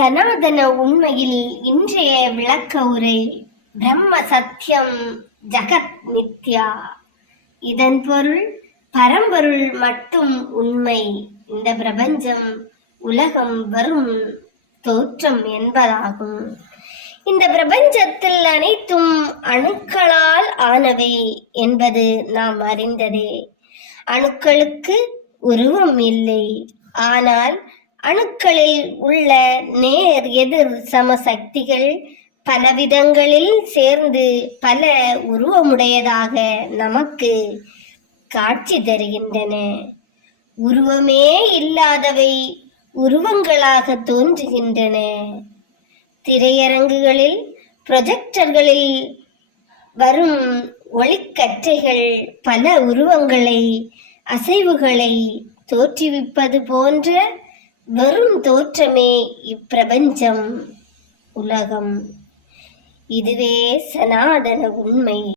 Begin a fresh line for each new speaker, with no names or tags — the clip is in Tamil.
சனாதன உண்மையில் இன்றைய விளக்க உரை பிரம்ம சத்தியம் ஜகத் நித்யா இதன் பொருள் பரம்பொருள் மட்டும் உண்மை. இந்த பிரபஞ்சம் உலகம் வரும் தோற்றம் என்பதாகும். இந்த பிரபஞ்சத்தில் அனைத்தும் அணுக்களால் ஆனவை என்பது நாம் அறிந்ததே. அணுக்களுக்கு உருவம் இல்லை. ஆனால் அணுக்களில் உள்ள நேர் எதிர் சமசக்திகள் பலவிதங்களில் சேர்ந்து பல உருவமுடையதாக நமக்கு காட்சி தருகின்றன. உருவமே இல்லாதவை உருவங்களாக தோன்றுகின்றன. திரையரங்குகளில் ப்ரொஜெக்டர்களில் வரும் ஒளிக்கற்றைகள் பல உருவங்களை அசைவுகளை தோற்றுவிப்பது போன்ற வெறும் தோற்றமே இப்பிரபஞ்சம் உலகம். இதுவே சனாதன உண்மை.